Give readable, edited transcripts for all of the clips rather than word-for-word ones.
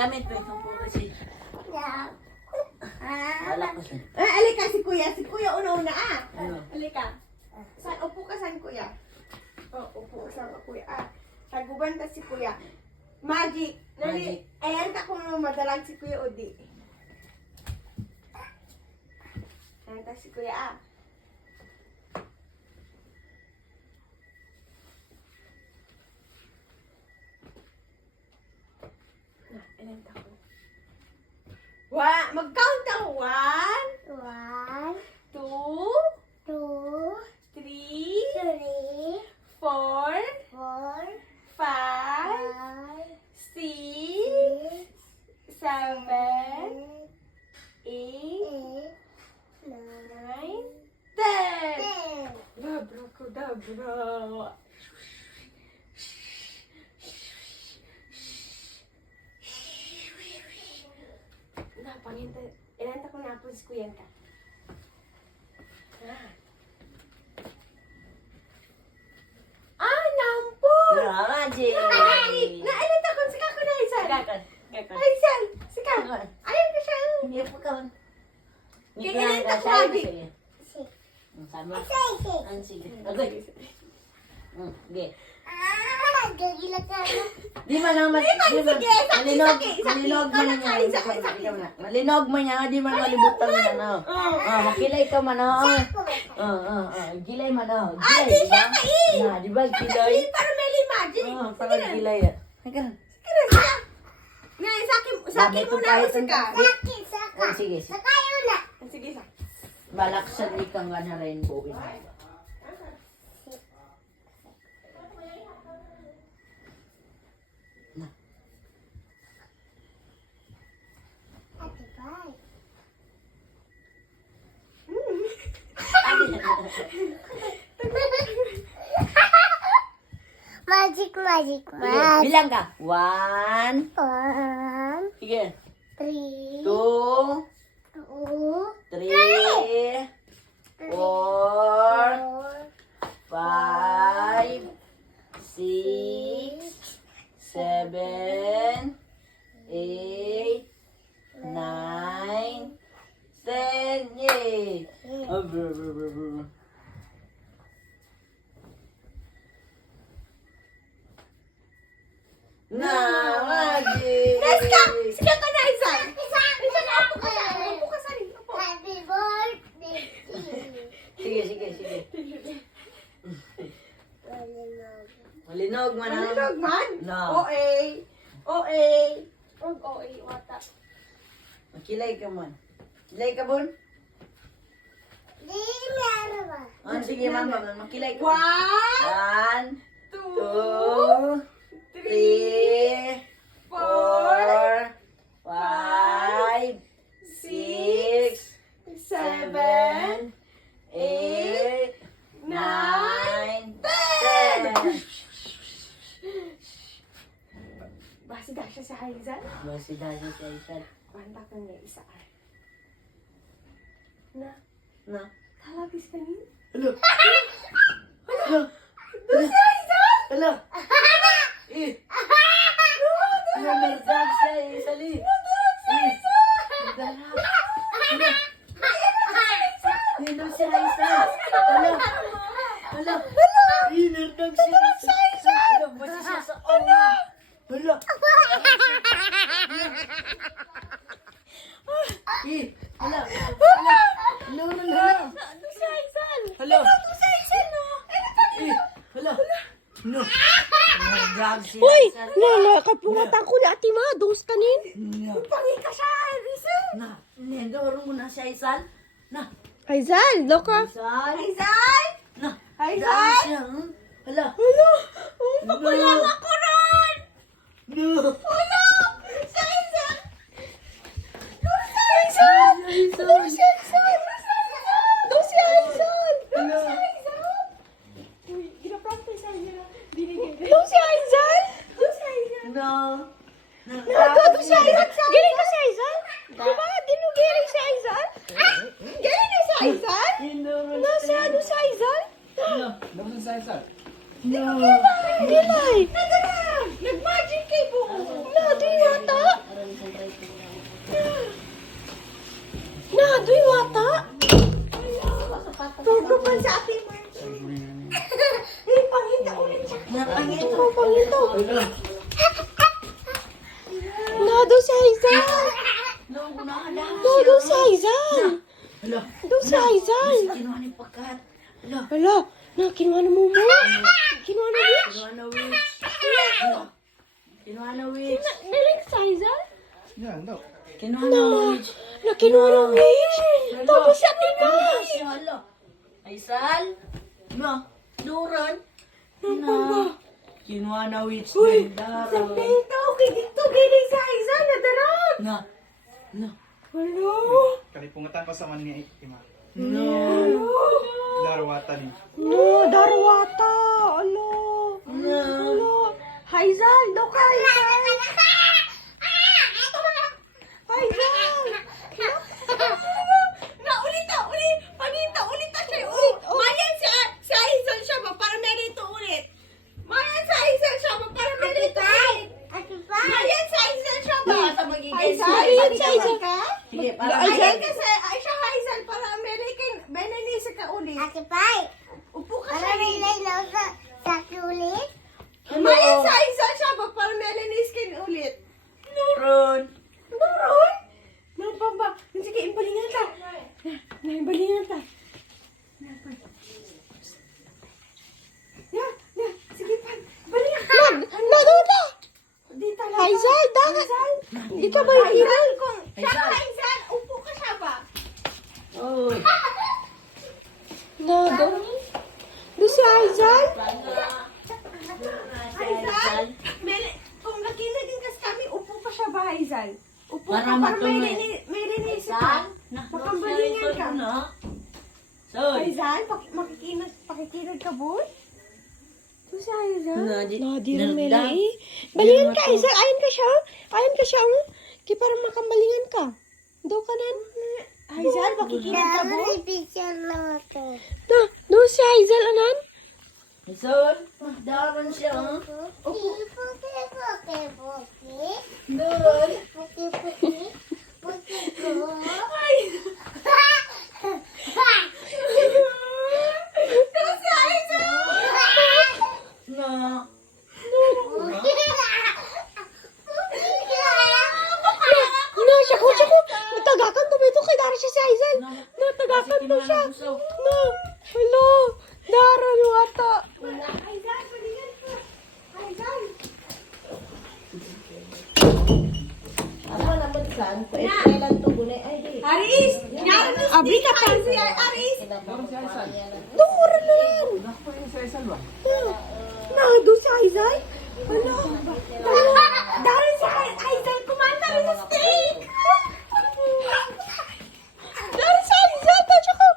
Siya may pwede po kasi. Wala ko siya. Alika si kuya. Si kuya una-una Ano? Alika. Upo ka saan kuya? Upo ka saan kuya. Saguban ta si kuya. Magic. Magic. Ayan ta kung madalang si kuya Odi. Ayan ta si kuya Ayan ta ko. Mag-count ka. 1, 2, 3, 4, 5, 6, 7, 8, 9, 10. Dabra ko, dabra. Inanta ko na po si kuya ka. Nampo! Magic! Nainanta ko, sika ko na isan. Gakon. Ay, isan. Sika. Ayun ko siya. Hindi po ka. Kailan ta magic? Sama. Ang sige. Agad. Sige. Di man lang malinog man niya. Malinog man niya, di man malibutan man ano. Makilay ka man gilay man Di siya kain! Di ba gilay? Para may magic. Parang gilay. Ngayon, saki muna ako sika. Sige. Sige, sa. Balak sa ikang na rainbow. Magic. Bilang ka. 1. Sige. 3, 2. 3. 4. 5. 6. 7. 8. 9. 10. Yay! Magic! Sika ka na, isan. Isan, upo ka sa. Upo ka sa rin. Upo. Happy birthday. Sige. Malinog man ang... Malinog man. No. OA. Wata. Makilay ka man. Kilay ka bon? Di meron ba? Sige, mama. Makilay ka. 1, 1, 2, 2, 3, 4, 5, 6, 7, 8, 9, 10. Basi dah siya sa Haizan. Basi dahil siya isa. Banta ka niya isa ay. Na. Talagis ka niya? Hello. Doon si Haizan! Hello. Merdag siya sali. Hello si Haizan. Hello. Merdag siya. Hello. Basi siya sa awa. Hello. Doon si Haizan! Hello. Doon si Haizan, no? Hello. No. Merdag siya. Uy, kapungatan ko ni Ate Ma, dos kanin. Pangi ka siya, Haizan! Na, nendorong mo na siya isal. Na, Haizal, loka. isal. Haizan! Na, Haizan! siya. Hala. Pakulang ako ron! No. Wala! Si Haizan! Doon si Haizan! Doon si Haizan! Doon si Haizan! Doon si Haizan! Uy, gina-practice sa niya. Doon si Haizan! Doon si Haizan! No. Doon si Haizal. Giling ka si Haizal? Diba? Giling si Haizal? Galing na si Haizan! Ano si Haizal? Naman sa isa. Gilay. Nag-magic kay buo! Di yata. No, doon si Hazel. No, kunahan lang. No, doon si Hazel. Hala. Doon si Hazel. Kinuha ni pagkat. Hala. Hala, na, kinuha na mo mo. Kinuha na mo. Kinuha na witch. Hala. Kinuha na witch. Naling si Hazel? Yan, daw. Kinuha na witch. Na, kinuha na wish. Tapos siya tinay. Hala. Hazel. No. Duran. Ano Na. Kinuha na witch. Dara. Dito, dito, giling si Hazel. Nadarag. Na. Na. Hello. Kalipungatan pa sa man ni Ima. No. Darwata ni. No, Darwata. Alo. No. Alo. Hazel, daw ka, Hazel. Hazel. Na, ulit. Panita, ulit na siya. Mayan si Hazel siya ba? Para merito ulit. Mayan si Hazel siya ba? Para merito ulit. Mayan si Hazel siya ba? Basta magiging Mayan si Hazel. Sige, para Ayan kasi, ay siya Hazel, para American, benenisa ka ulit. Upo ka siya. Mayan si Hazel siya ba? Para benenisa ka ulit. Duran. Doon? Mga pamba. Sige, imbalingan ta. Imbalingan ta. Sige pa. Balingan. Doon ta. Dito lang. Hazel, dagat. Dito ba yung Hazel? Siya, Hazel. Upo ka siya ba? Oy. Doon. Doon si Hazel. Hazel. Kung nakilagin kasi kami, upo ka siya ba, Hazel? Upo Para ka, para matuloy. may rinis ka. Hazel. Makambalingan ka. Soy. Hazel, pakikinig ka, boy? Ito si Hazel. Nadi- Nadi rin nagda- Meli. Balingan ka, Hazel. Ayan ka siya. Ayan ka siya. Kaya parang makambalingan ka. Doon ka na. Hazel, pakikinig ka, boy? Na, doon si Hazel, anan? Hazel. Daran siya. Duran. Doon si Hazel! Na. Na, siya ko. Natagakan to ito kay Dara siya si Hazel. Natagakan to siya. Na, hello. Dara, luwata. Hazel, palingan ka. Hazel. Ako naman saan? Kailan to gunay? Ay, di. Aris! Yaran mo Abi ka pa. si Aris! Doon si Hazel. Dora na yan. Naku yun si Hazel ba? Na, doon si Hazel? Ano? Dara si Hazel, kumanta rin sa steak! Dara si Hazel, tatsa ko.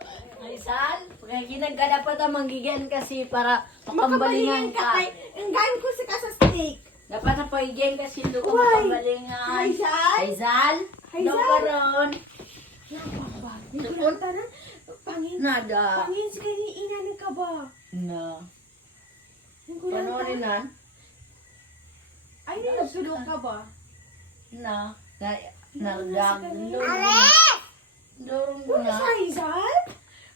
Hazel, kaya ginagana pa ta manggigan kasi para makambalingan Makabalingan ka ka. kay, ang gaan ko sa steak. Dapat na paigyan kasi doon ka Why? makambalingan. Hazel? Hazel? Hazel? Doon ka ron. Napunta na. Pangin. Nada. Pangin sila ni inanin ka ba? Na. Yung kulang ka. Panoorin na. Ay, nagsulok ka ba? Na. Nagdaglo. Dorong ko Ano na. sa Hazel?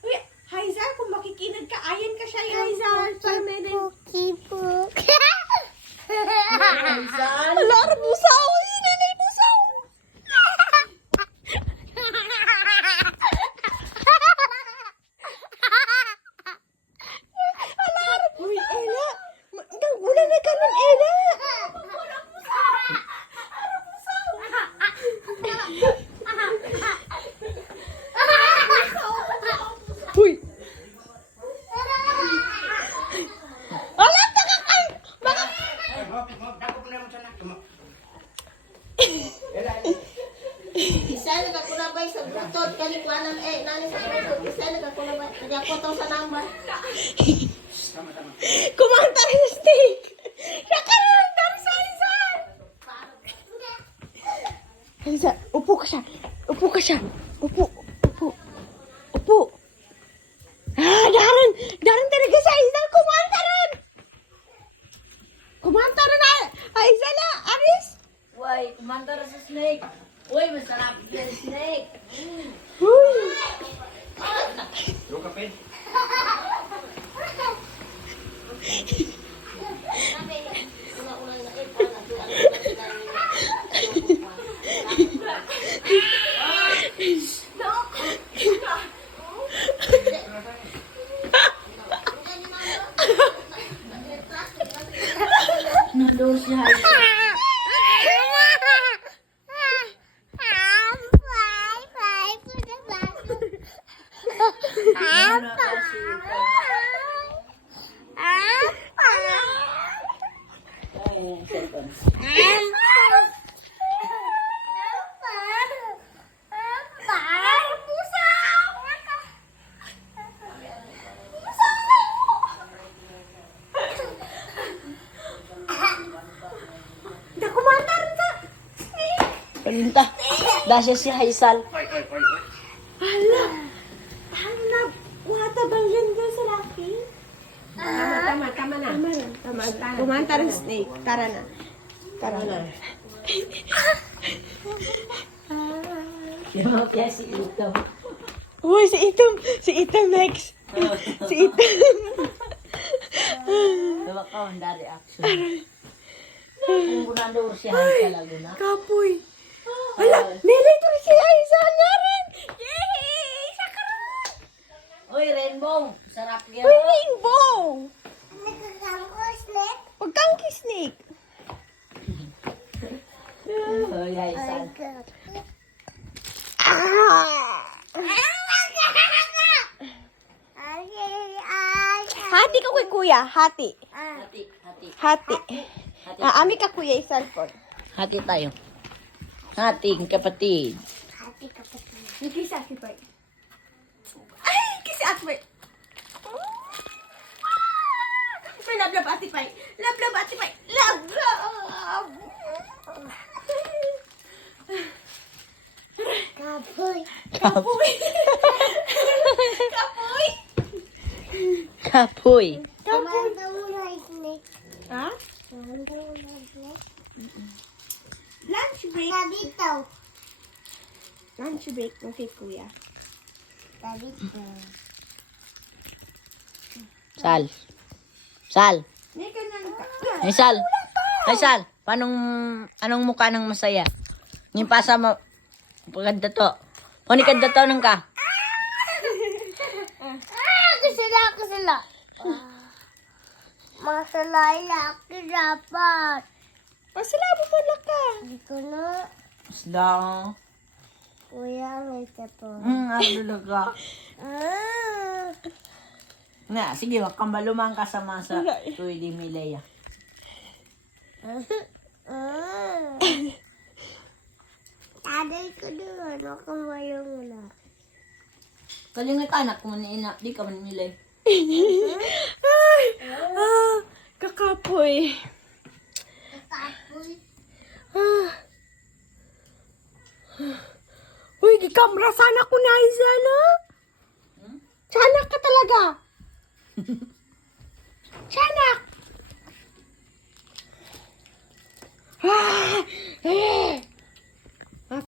Uy, Hazel, kung makikinig ka, ayan ka siya yung Hazel. Permanent. Hazel? Wala ka busaw. Nanay busaw. Uy, Ella. Nanggulan na ka ng Ella. Uy. Wala pa ka kay. Dako po naman siya na. Isa nagkakulabay sa butod, kalikwanan nani sa butod. Isa nagkakulabay, nagkakotong sa number. Kumanta rin sa steak. Nakaranda sa Hazel. Hazel, upo ka siya. Upo ka siya. Upo. Darren talaga sa Hazel. Kumanta rin na. Hazel, Aris. Uy, kumanta na sa snake. Uy, masarap yan snake. Uy. Doon ka, Ped. Kalinta. Dasya si Haisal. Hala! Hala! Wata bang ganda sa laki? Tama na. Tama na. Kumanta ng snake. Tara na. Kaya si Ito. Uy, si Itom next. Si Itom. Diba ka, handa reaction. Kung bunando si Haisal Laguna. Kapoy. Hala, may electric si Aizan nga rin. Yay! Sakaran! Uy, Rainbow. Sarap yan. Uy, rainbow! Huwag kang kisnik. Uy, Haisal. Hati ka kay kuya, hati. Hati, hati. Hati. Ami ka kuya, yung cellphone. Hati tayo. Hating kapatid. Yung kiss Ate Pai. Ay, kiss Ate Pai. May love Ate Pai. Love Ate Pai. Love. Kapoy. Kapoy. Kapoy. Kumanda mo na snake. Ha? Kumanda mo na snake. Lunch break. Dito. Lunch break ng kay kuya. Dito. Sal. Sal. May ganyan ka. Haisal. Haisal. Anong mukha ng masaya? Ngayon pasa mo. Paganda to. Puni kanda to nang ka. Kusila. Masalaya ako dapat. Pasalabo mo lang ka. Hindi ko na. Isda. Kuya, may tapo. Ano ka? Ah. Na, sige, wag kang balumang kasama sa tuwi di Milea. Taday ko doon. Huwag kang mayong na. Kalingat anak ko man ina, di ka man Milea. Ay! Kakapoy. Kapoy. Uy, gikamra sana ko na Aizana. Sana ka talaga. Sana. Ah! Eh!